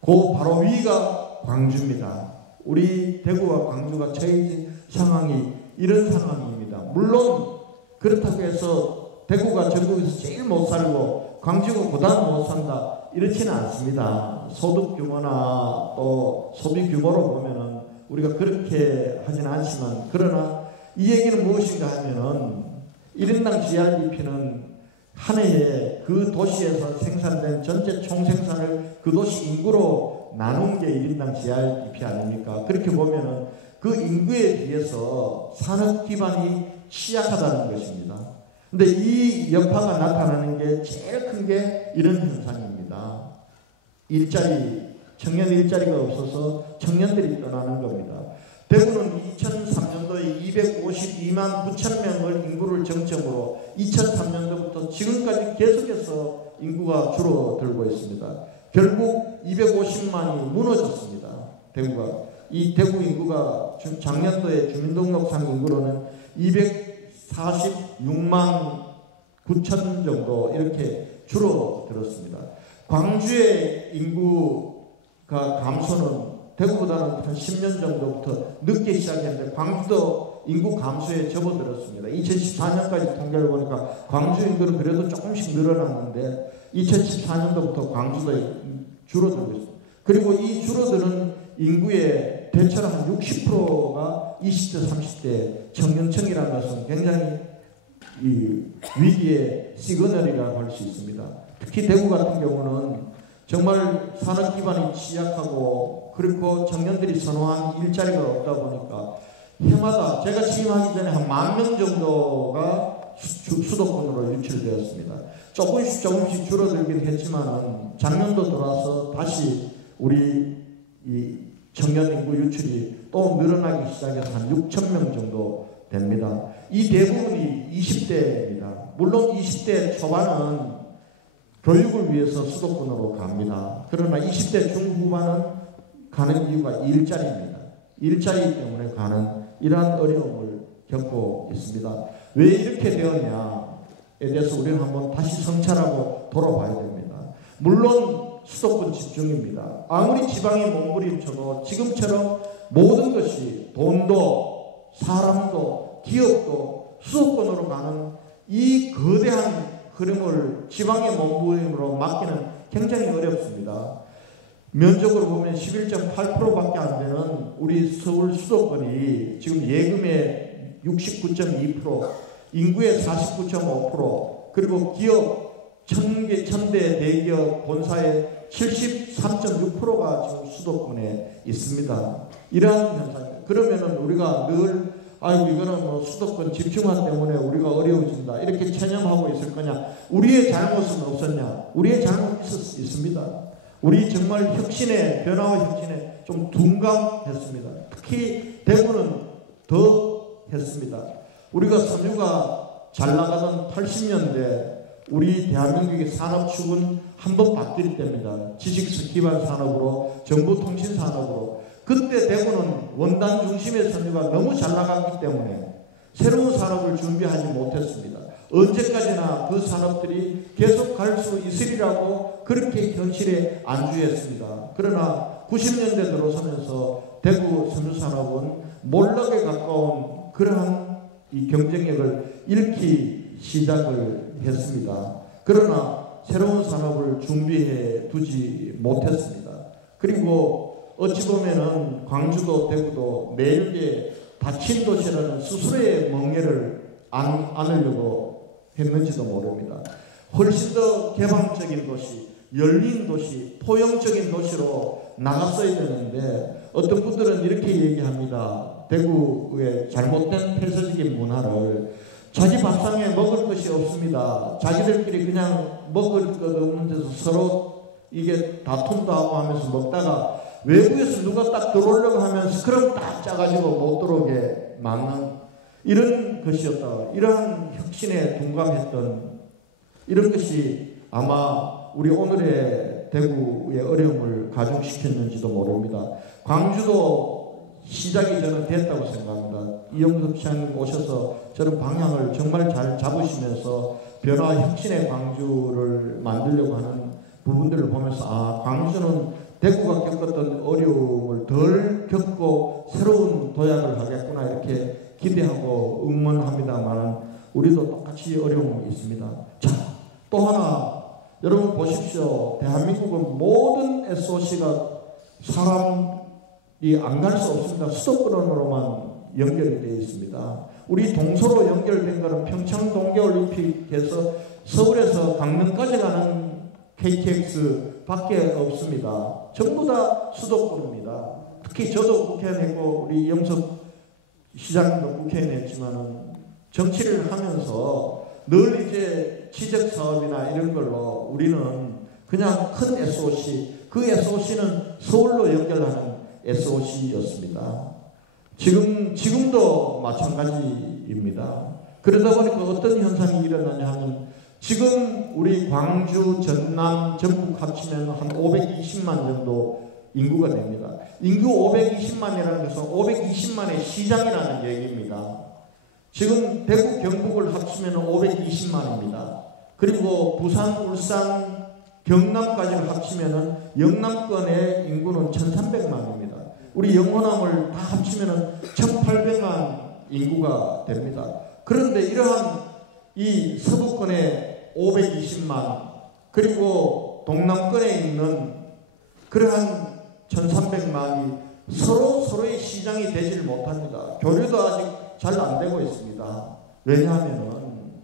그 바로 위가 광주입니다. 우리 대구와 광주가 처해진 상황이 이런 상황입니다. 물론 그렇다고 해서 대구가 전국에서 제일 못 살고 광주가 그다음 못 산다 이렇지는 않습니다. 소득 규모나 또 소비 규모로 보면은 우리가 그렇게 하지는 않지만 그러나 이 얘기는 무엇인가 하면은 1인당 GRDP는 한 해에 그 도시에서 생산된 전체 총생산을 그 도시 인구로 나눈 게 1인당 GRDP 아닙니까? 그렇게 보면은 그 인구에 비해서 산업 기반이 취약하다는 것입니다. 근데 이 여파가 나타나는 게 제일 큰 게 이런 현상입니다. 청년 일자리가 없어서 청년들이 떠나는 겁니다. 대구는 2003년도에 252만 9천 명을 인구를 정점으로 2003년도부터 지금까지 계속해서 인구가 줄어들고 있습니다. 결국 250만이 무너졌습니다. 대구가. 이 대구 인구가 작년도에 주민등록상 인구로는 246만 9천 정도 이렇게 줄어들었습니다. 광주의 인구가 감소는 대구보다는 한 10년 정도부터 늦게 시작했는데 광주도 인구 감소에 접어들었습니다. 2014년까지 통계를 보니까 광주 인구는 그래도 조금씩 늘어났는데 2014년도부터 광주도 줄어들고 있습니다. 그리고 이 줄어드는 인구의 대체로 한 60%가 20대, 30대 청년층이라는 것은 굉장히 이 위기의 시그널이라고 할 수 있습니다. 특히 대구 같은 경우는 정말 산업 기반이 취약하고 그리고 청년들이 선호한 일자리가 없다 보니까 해마다 제가 취임하기 전에 한 10,000명 정도가 수도권으로 유출되었습니다. 조금씩 줄어들긴 했지만 작년도 돌아서 다시 우리 이 청년 인구 유출이 또 늘어나기 시작해서 한 6,000명 정도 됩니다. 이 대부분이 20대입니다. 물론 20대 초반은 교육을 위해서 수도권으로 갑니다. 그러나 20대 중후반은 가는 이유가 일자리입니다. 일자리 때문에 가는 이러한 어려움을 겪고 있습니다. 왜 이렇게 되었냐에 대해서 우리는 한번 다시 성찰하고 돌아봐야 됩니다. 물론 수도권 집중입니다. 아무리 지방에 몸부림쳐도 지금처럼 모든 것이 돈도 사람도 기업도 수도권으로 가는 이 거대한 흐름을 지방의 몸부림으로 막기는 굉장히 어렵습니다. 면적으로 보면 11.8%밖에 안 되는 우리 서울 수도권이 지금 예금의 69.2%, 인구의 49.5%, 그리고 기업 1000대 대기업 본사의 73.6%가 지금 수도권에 있습니다. 이러한 현상입니다. 그러면은 우리가 늘 아이고 이거는 뭐 수도권 집중화 때문에 우리가 어려워진다 이렇게 체념하고 있을 거냐? 우리의 잘못은 없었냐? 우리의 잘못 있습니다. 우리 정말 혁신에 변화와 혁신에 좀 둔감했습니다. 특히 대구는 더 했습니다. 우리가 섬유가 잘 나가던 80년대 우리 대한민국의 산업축은 한번 바뀔 때입니다. 지식 기반 산업으로 정보통신 산업으로 그때 대구는 원단 중심의 섬유가 너무 잘 나갔기 때문에 새로운 산업을 준비하지 못했습니다. 언제까지나 그 산업들이 계속 갈 수 있으리라고 그렇게 현실에 안주했습니다. 그러나 90년대 들어서면서 대구 섬유산업은 몰락에 가까운 그러한 이 경쟁력을 잃기 시작을 했습니다. 그러나 새로운 산업을 준비해 두지 못했습니다. 그리고 어찌 보면은 광주도 대구도 매일의 닫힌 도시라는 스스로의 멍해를 안으려고 했는지도 모릅니다. 훨씬 더 개방적인 도시, 열린 도시, 포용적인 도시로 나갔어야 되는데 어떤 분들은 이렇게 얘기합니다. 대구의 잘못된 폐쇄적인 문화를 자기 밥상에 먹을 것이 없습니다. 자기들끼리 그냥 먹을 것 없는 데서 서로 이게 다툼도 하고 하면서 먹다가 외부에서 누가 딱 들어오려고 하면 스크럼 딱 짜가지고 못 들어오게 막는 이런 것이었다. 이러한 혁신에 둔감했던 이런 것이 아마 우리 오늘의 대구의 어려움을 가중시켰는지도 모릅니다. 광주도 시작이 저는 됐다고 생각합니다. 이영섭 시장님 오셔서 저는 방향을 정말 잘 잡으시면서 변화 혁신의 광주를 만들려고 하는 부분들을 보면서 아 광주는 대구가 겪었던 어려움을 덜 겪고 새로운 도약을 하겠구나 이렇게 기대하고 응원합니다만 우리도 똑같이 어려움이 있습니다. 자, 또 하나 여러분 보십시오. 대한민국은 모든 SOC가 사람이 안 갈 수 없습니다. 수도권으로만 연결이 되어 있습니다. 우리 동서로 연결된 것은 평창 동계올림픽에서 서울에서 강릉까지 가는 KTX 밖에 없습니다. 전부 다 수도권입니다. 특히 저도 국회의원이고 우리 영석 시장님도 국회의원이었지만 정치를 하면서 늘 이제 지적 사업이나 이런 걸로 우리는 그냥 큰 SOC, 그 SOC는 서울로 연결하는 SOC였습니다. 지금도 마찬가지입니다. 그러다 보니까 어떤 현상이 일어나냐 하면 지금 우리 광주, 전남, 전국 합치면 한 520만 정도 인구가 됩니다. 인구 520만이라는 것은 520만의 시장이라는 얘기입니다. 지금 대구, 경북을 합치면 520만입니다. 그리고 부산, 울산, 경남까지를 합치면 영남권의 인구는 1300만입니다. 우리 영호남을 다 합치면 1800만 인구가 됩니다. 그런데 이러한 이 서부권의 520만 그리고 동남권에 있는 그러한 1300만이 서로의 시장이 되질 못합니다. 교류도 아직 잘 안 되고 있습니다. 왜냐하면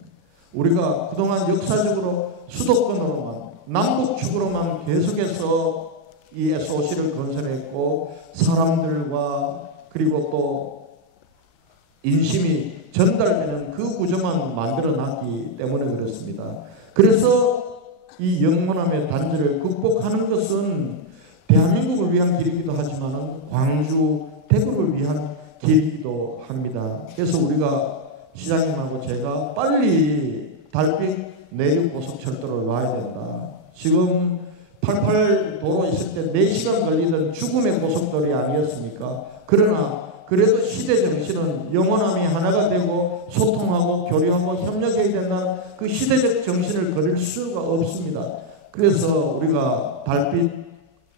우리가 그동안 역사적으로 수도권으로만 남북축으로만 계속해서 이 SOC를 건설했고 사람들과 그리고 또 인심이 전달되는 그 구조만 만들어놨기 때문에 그렇습니다. 그래서 이 영호남의 단절을 극복하는 것은 대한민국을 위한 길이기도 하지만 광주, 대구를 위한 길이기도 합니다. 그래서 우리가 시장님하고 제가 빨리 달빛 내륙고속철도를 놔야 된다. 지금 88 도로 있을 때 4시간 걸리던 죽음의 고속도로이 아니었습니까? 그러나 그래도 시대 정신은 영호남이 하나가 되고 소통하고 교류하고 협력해야 된다는 그 시대적 정신을 거릴 수가 없습니다. 그래서 우리가 달빛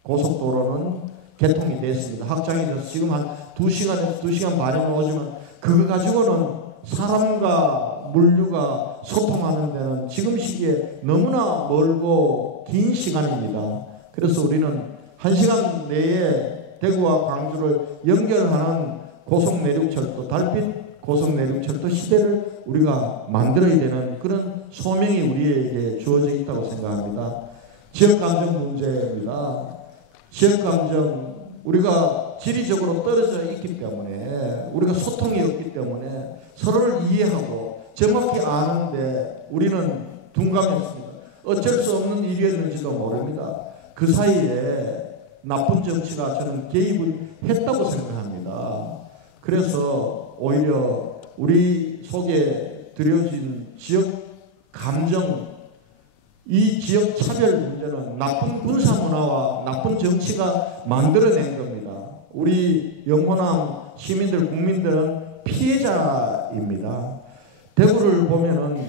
고속도로는 개통이 됐습니다. 확장이 돼서 지금 한 2시간에서 2시간 반이면 오지만 그거 가지고는 사람과 물류가 소통하는 데는 지금 시기에 너무나 멀고 긴 시간입니다. 그래서 우리는 1시간 내에 대구와 광주를 연결하는 고속내륙철도, 달빛 고속내륙철도 시대를 우리가 만들어야 되는 그런 소명이 우리에게 주어져 있다고 생각합니다. 지역감정 문제입니다. 지역감정, 우리가 지리적으로 떨어져 있기 때문에 우리가 소통이 없기 때문에 서로를 이해하고 정확히 아는데 우리는 둔감했습니다. 어쩔 수 없는 일이었는지도 모릅니다. 그 사이에 나쁜 정치가 저는 개입을 했다고 생각합니다. 그래서 오히려 우리 속에 들여진 지역 감정, 이 지역 차별 문제는 나쁜 군사 문화와 나쁜 정치가 만들어낸 겁니다. 우리 영호남 시민들, 국민들은 피해자입니다. 대구를 보면은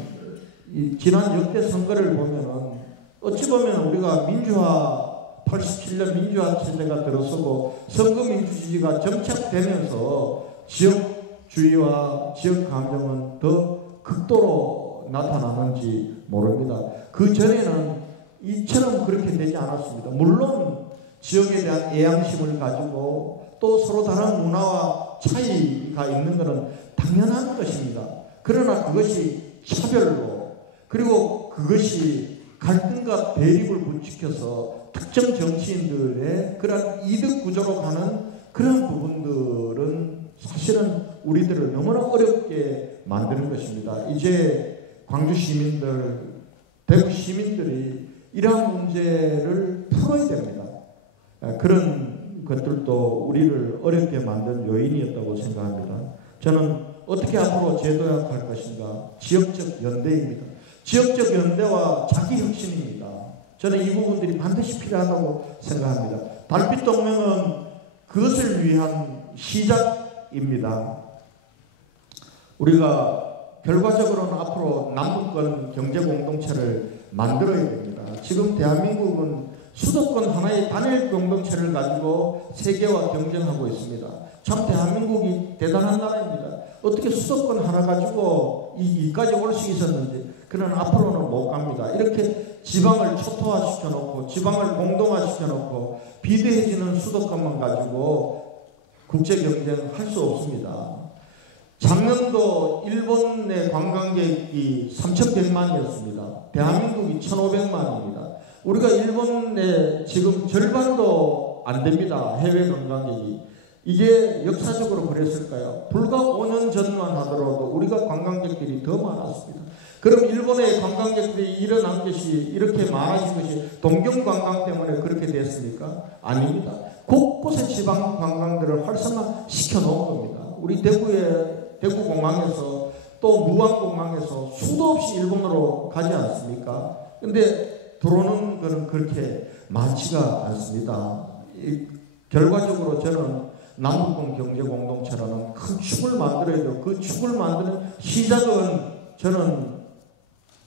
이 지난 역대 선거를 보면은 어찌 보면 우리가 민주화 87년 민주화 체제가 들어서고 선거민주주의가 정착되면서 지역주의와 지역감정은 더 극도로 나타나는지 모릅니다. 그 전에는 이처럼 그렇게 되지 않았습니다. 물론 지역에 대한 애양심을 가지고 또 서로 다른 문화와 차이가 있는 것은 당연한 것입니다. 그러나 그것이 차별로 그리고 그것이 갈등과 대립을 부추겨서 특정 정치인들의 그런 이득 구조로 가는 그런 부분들은 사실은 우리들을 너무나 어렵게 만드는 것입니다. 이제 광주 시민들, 대구 시민들이 이러한 문제를 풀어야 됩니다. 그런 것들도 우리를 어렵게 만든 요인이었다고 생각합니다. 저는 어떻게 앞으로 재도약할 것인가? 지역적 연대입니다. 지역적 연대와 자기혁신입니다. 저는 이 부분들이 반드시 필요하다고 생각합니다. 달빛동맹은 그것을 위한 시작입니다. 우리가 결과적으로는 앞으로 남북권 경제공동체를 만들어야 됩니다. 지금 대한민국은 수도권 하나의 단일 공동체를 가지고 세계와 경쟁하고 있습니다. 참 대한민국이 대단한 나라입니다. 어떻게 수도권 하나 가지고 이까지 올 수 있었는지. 그러나 앞으로는 못 갑니다. 이렇게 지방을 초토화시켜놓고 지방을 공동화시켜놓고 비대해지는 수도권만 가지고 국제경쟁할 수 없습니다. 작년도 일본의 관광객이 3,100만이었습니다. 대한민국이 1,500만입니다. 우리가 일본에 지금 절반도 안 됩니다. 해외 관광객이. 이게 역사적으로 그랬을까요? 불과 5년 전만 하더라도 우리가 관광객들이 더 많았습니다. 그럼 일본의 관광객들이 일어난 것이 이렇게 많아진 것이 동경 관광 때문에 그렇게 됐습니까? 아닙니다. 곳곳에 지방 관광들을 활성화시켜 놓은 겁니다. 우리 대구공항에서 또 무안공항에서 수도 없이 일본으로 가지 않습니까? 근데 들어오는 것은 그렇게 많지가 않습니다. 결과적으로 저는 남북권 경제공동체라는 큰 축을 만들어야 돼요. 그 축을 만드는 시작은 저는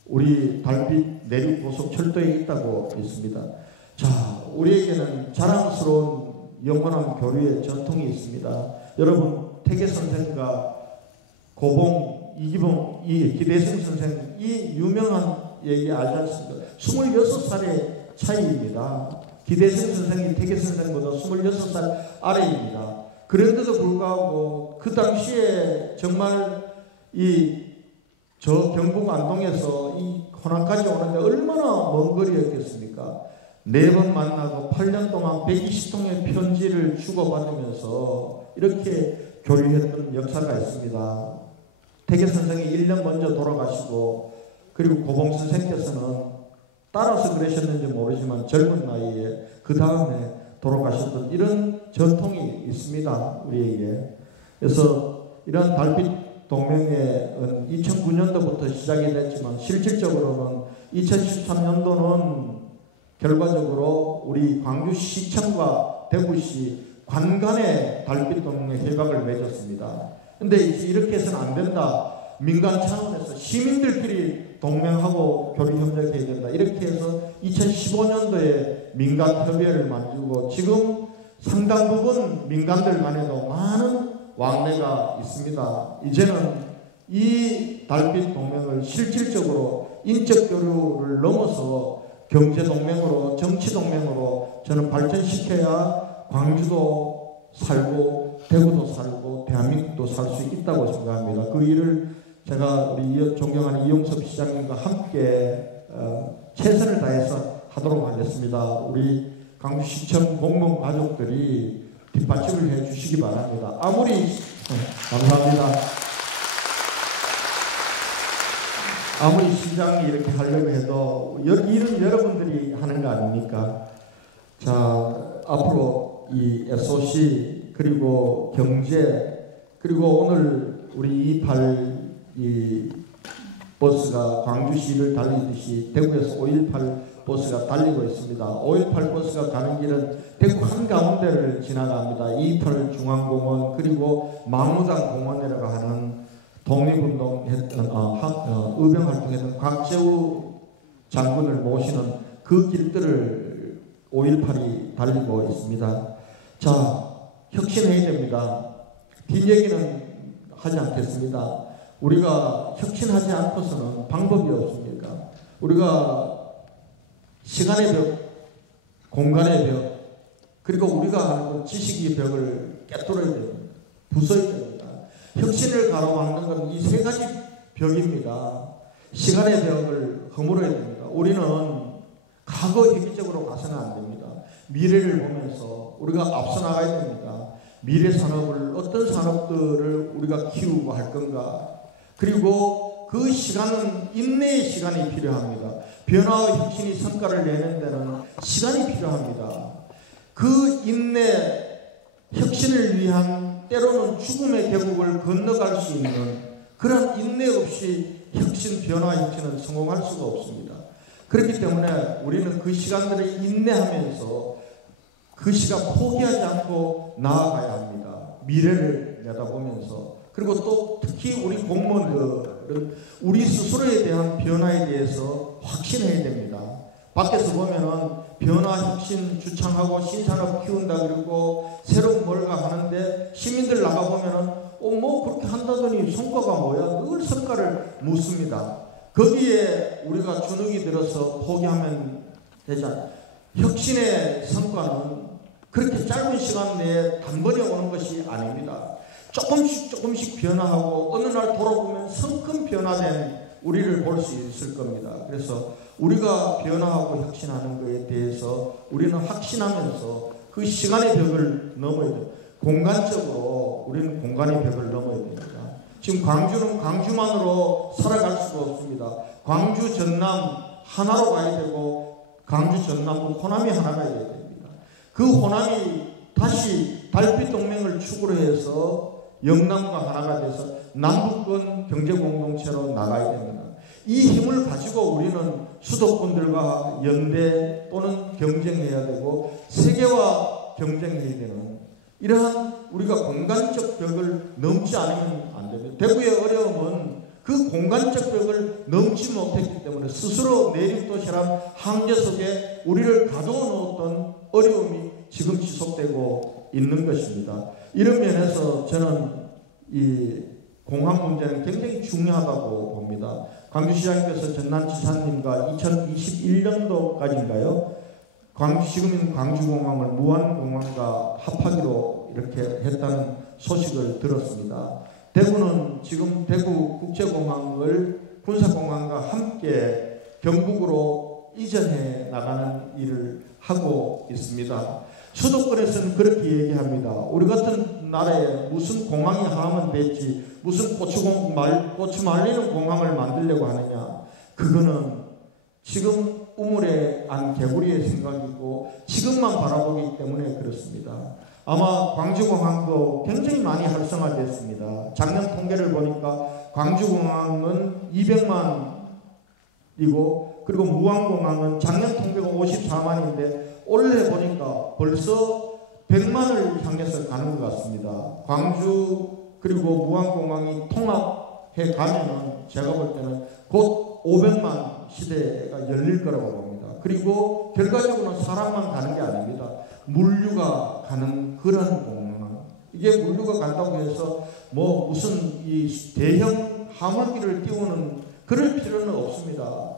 우리 달빛 내륙고속철도에 있다고 믿습니다. 자, 우리에게는 자랑스러운 영원한 교류의 전통이 있습니다. 여러분, 태계 선생과 고봉, 이기봉, 기대승 선생, 이 유명한 얘기 알지 않습니까? 26살의 차이입니다. 기대승 선생이 태계 선생보다 26살 아래입니다. 그런데도 불구하고 그 당시에 정말 저 경북 안동에서 이 호남까지 오는데 얼마나 먼 거리였겠습니까? 4번 만나고 8년 동안 120통의 편지를 주고받으면서 이렇게 교류했던 역사가 있습니다. 태계 선생이 1년 먼저 돌아가시고, 그리고 고봉 선생께서는 따라서 그러셨는지 모르지만 젊은 나이에 그 다음에 돌아가셨던 이런 전통이 있습니다. 우리에게. 그래서 이런 달빛 동맹회는 2009년도부터 시작이 됐지만 실질적으로는 2013년도는 결과적으로 우리 광주시청과 대구시 관간의 달빛 동맹 협약을 맺었습니다. 근데 이렇게 해서는 안 된다. 민간 차원에서 시민들끼리 동맹하고 교류 협력해야 된다. 이렇게 해서 2015년도에 민간 협의회를 만들고 지금 상당 부분 민간들 간에도 많은 왕래가 있습니다. 이제는 이 달빛 동맹을 실질적으로 인적 교류를 넘어서 경제 동맹으로, 정치 동맹으로 저는 발전시켜야 광주도 살고 대구도 살고 대한민국도 살 수 있다고 생각합니다. 그 일을 제가 우리 존경하는 이용섭 시장님과 함께 최선을 다해서 하도록 하겠습니다. 우리 광주시청 공무원 가족들이 뒷받침을 해 주시기 바랍니다. 감사합니다. 아무리 시장이 이렇게 하려고 해도 일은 여러분들이 하는 거 아닙니까? 자, 앞으로 이 SOC 그리고 경제 그리고 오늘 우리 28 버스가 광주시를 달리듯이 대구에서 518 버스가 달리고 있습니다. 518 버스가 가는 길은 대구 한가운데를 지나갑니다. 28 중앙공원 그리고 망우당 공원이라고 하는 독립운동했던 의병활동했던 곽재우 장군을 모시는 그 길들을 518이 달리고 있습니다. 자, 혁신해야 됩니다. 뒷얘기는 하지 않겠습니다. 우리가 혁신하지 않고서는 방법이 없습니까? 우리가 시간의 벽, 공간의 벽, 그리고 우리가 하는 지식의 벽을 깨뚫어야 됩니다. 부숴야 됩니다. 혁신을 가로막는 것은 이 3가지 벽입니다. 시간의 벽을 허물어야 됩니다. 우리는 과거 회귀적으로 가서는 안 됩니다. 미래를 보면서 우리가 앞서 나가야 됩니다. 미래 산업을 어떤 산업들을 우리가 키우고 할 건가. 그리고 그 시간은 인내의 시간이 필요합니다. 변화와 혁신이 성과를 내는 데는 시간이 필요합니다. 그 인내, 혁신을 위한 때로는 죽음의 계곡을 건너갈 수 있는 그런 인내 없이 혁신, 변화, 혁신은 성공할 수가 없습니다. 그렇기 때문에 우리는 그 시간들을 인내하면서 그 시간 포기하지 않고 나아가야 합니다. 미래를 내다보면서. 그리고 또 특히 우리 공무원들은 우리 스스로에 대한 변화에 대해서 확신해야 됩니다. 밖에서 보면은 변화, 혁신 주창하고 신산업 키운다 그러고 새로운 뭔가 하는데 시민들 나가보면은 뭐 그렇게 한다더니 성과가 뭐야? 늘 성과를 묻습니다. 거기에 우리가 주눅이 들어서 포기하면 되지 않아요. 혁신의 성과는 그렇게 짧은 시간 내에 단번에 오는 것이 아닙니다. 조금씩 변화하고 어느 날 돌아보면 성큼 변화된 우리를 볼 수 있을 겁니다. 그래서 우리가 변화하고 혁신하는 것에 대해서 우리는 확신하면서 그 시간의 벽을 넘어야 돼요. 공간적으로 우리는 공간의 벽을 넘어야 됩니다. 지금 광주는 광주만으로 살아갈 수가 없습니다. 광주, 전남 하나로 가야 되고 광주, 전남으로 호남이 하나가 돼야 됩니다. 그 호남이 다시 달빛 동맹을 축으로 해서 영남과 하나가 돼서 남북권 경제공동체로 나가야 됩니다. 이 힘을 가지고 우리는 수도권들과 연대 또는 경쟁해야 되고 세계와 경쟁해야 되는 이러한 우리가 공간적 벽을 넘지 않으면 안 됩니다. 대구의 어려움은 그 공간적 벽을 넘지 못했기 때문에 스스로 내륙도시란 한계 속에 우리를 가두어 놓았던 어려움이 지금 지속되고 있는 것입니다. 이런 면에서 저는 이 공항 문제는 굉장히 중요하다고 봅니다. 광주시장님께서 전남지사님과 2021년도까지인가요? 지금은 광주공항을 무안공항과 합하기로 이렇게 했다는 소식을 들었습니다. 대구는 지금 대구국제공항을 군사공항과 함께 경북으로 이전해 나가는 일을 하고 있습니다. 수도권에서는 그렇게 얘기합니다. 우리 같은 나라에 무슨 공항이 하면 됐지 무슨 고추 말리는 공항을 만들려고 하느냐. 그거는 지금 우물에 안 개구리의 생각이고 지금만 바라보기 때문에 그렇습니다. 아마 광주공항도 굉장히 많이 활성화됐습니다. 작년 통계를 보니까 광주공항은 200만이고 그리고 무안공항은 작년 통계가 54만인데 올해 보니까 벌써 100만을 향해서 가는 것 같습니다. 광주 그리고 무안공항이 통합해 가면은 제가 볼 때는 곧 500만 시대가 열릴 거라고 봅니다. 그리고 결과적으로는 사람만 가는 게 아닙니다. 물류가 가는 그런 공항. 이게 물류가 간다고 해서 뭐 무슨 이 대형 화물기를 띄우는 그럴 필요는 없습니다.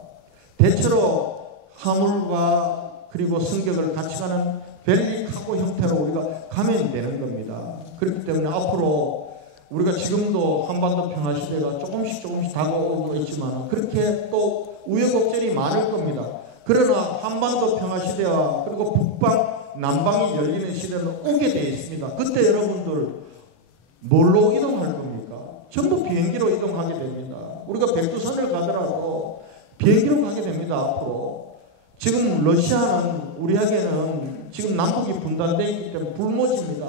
대체로 화물과 그리고 승객을 같이 가는 벨리 카고 형태로 우리가 가면 되는 겁니다. 그렇기 때문에 앞으로 우리가 지금도 한반도 평화시대가 조금씩 다가오고 있지만 그렇게 또 우여곡절이 많을 겁니다. 그러나 한반도 평화시대와 그리고 북방, 남방이 열리는 시대는 오게 되어 있습니다. 그때 여러분들 뭘로 이동할 겁니까? 전부 비행기로 이동하게 됩니다. 우리가 백두산을 가더라도 비행기로 가게 됩니다. 앞으로. 지금 러시아는 우리에게는 지금 남북이 분단되어 있기 때문에 불모지입니다.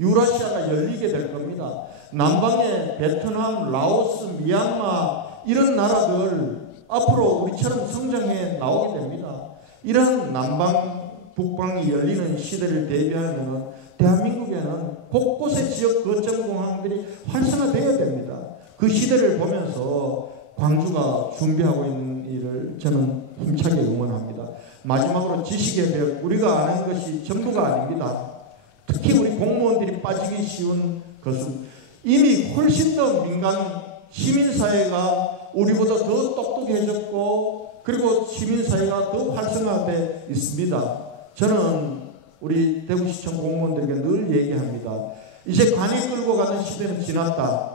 유라시아가 열리게 될 겁니다. 남방의 베트남, 라오스, 미얀마 이런 나라들 앞으로 우리처럼 성장해 나오게 됩니다. 이런 남방, 북방이 열리는 시대를 대비하면 대한민국에는 곳곳의 지역 거점공항들이 활성화되어야 됩니다. 그 시대를 보면서 광주가 준비하고 있는 일을 저는 힘차게 응원합니다. 마지막으로 지식의 벽, 우리가 아는 것이 전부가 아닙니다. 특히 우리 공무원들이 빠지기 쉬운 것은 이미 훨씬 더 민간 시민사회가 우리보다 더 똑똑해졌고 그리고 시민사회가 더 활성화되어 있습니다. 저는 우리 대구시청 공무원들에게 늘 얘기합니다. 이제 관이 끌고 가는 시대는 지났다.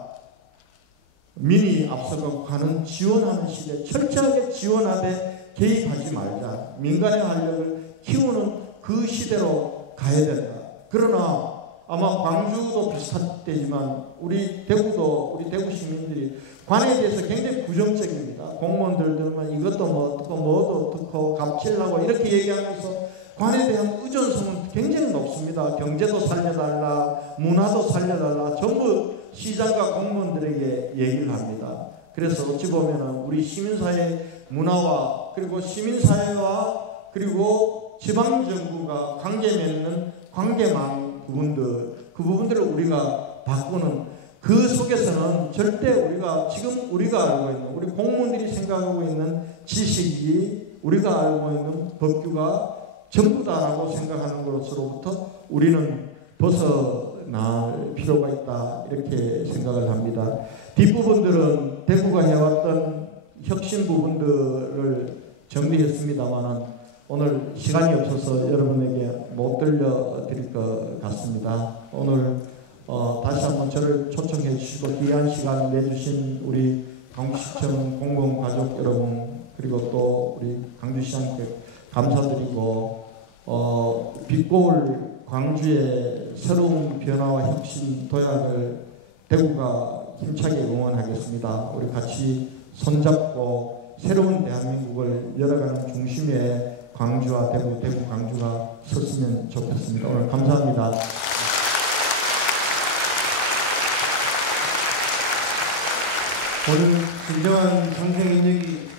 민이 앞서가고 관은 지원하는 시대, 철저하게 지원하되 개입하지 말자. 민간의 활력을 키우는 그 시대로 가야 된다. 그러나 아마 광주도 비슷한 때지만 우리 대구도 우리 대구 시민들이 관에 대해서 굉장히 부정적입니다. 공무원들만 이것도 뭐 어떻고 뭐도 어떻고 갑질하고 이렇게 얘기하면서 관에 대한 의존성은 굉장히 높습니다. 경제도 살려달라, 문화도 살려달라, 전부 시장과 공무원들에게 얘기를 합니다. 그래서 어찌 보면 우리 시민사회 문화와 그리고 시민사회와 그리고 지방정부가 관계 맺는 관계망 부분들, 그 부분들을 우리가 바꾸는 그 속에서는 절대 우리가 지금 우리가 알고 있는 우리 공무원들이 생각하고 있는 지식이 우리가 알고 있는 법규가 전부다라고 생각하는 것으로부터 우리는 벗어날 필요가 있다 이렇게 생각을 합니다. 뒷부분들은 대구가 해왔던 혁신 부분들을 정리했습니다만 오늘 시간이 없어서 여러분에게 못 들려드릴 것 같습니다. 오늘 다시 한번 저를 초청해 주시고 귀한 시간 내주신 우리 광주시청 공무원 가족 여러분, 그리고 또 우리 광주시장께 감사드리고, 빛고울 광주의 새로운 변화와 혁신 도약을 대구가 힘차게 응원하겠습니다. 우리 같이 손잡고 새로운 대한민국을 열어가는 중심에 광주와 대구 광주가 섰으면 좋겠습니다. 오늘 감사합니다. 오늘 진정한 상생 인력이